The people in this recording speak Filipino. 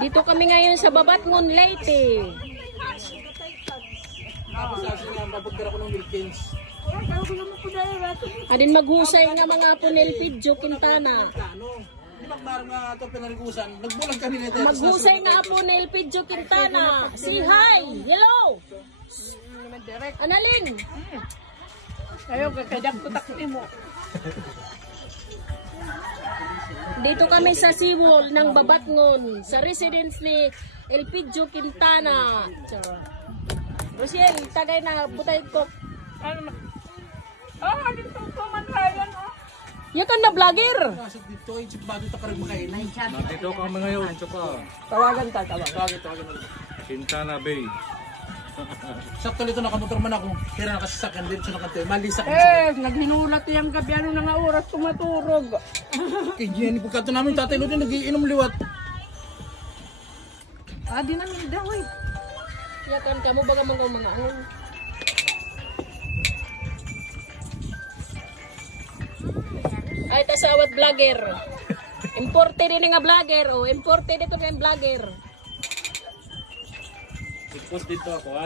Dito kami ngayon sa Babatngon Leyte. Adin maghusay nga mga Punel Pidjo Quintana. Maghusay nga Punel Pidjo Quintana. Say hi! Hello! Analing! Ayaw, kakadyak ko takti mo. Dito kami sa seawall ng Babatngon, sa residence ni Elpidio Quintana. Rosiel, tagay na butay ko. Ano? Oh, dito ko manhayan oh. Yan kan na vlogger. Dito ka mga ngayon, tsaka. Tawagan ka. Quintana Bay. Sakto nito nakamotor man ako. Pero nakasasakyan din siya nakantay. Malisak mo naghinulat yung gabi ano na nga oras tumaturog. Kaya ni pagkato namin tatay Lodi nagiinom liwat. Di namin daw eh. Yakan kamu baga mga manahon. Ay tasawat vlogger. Imported din nga vlogger o imported ito nga vlogger. I-post dito ako,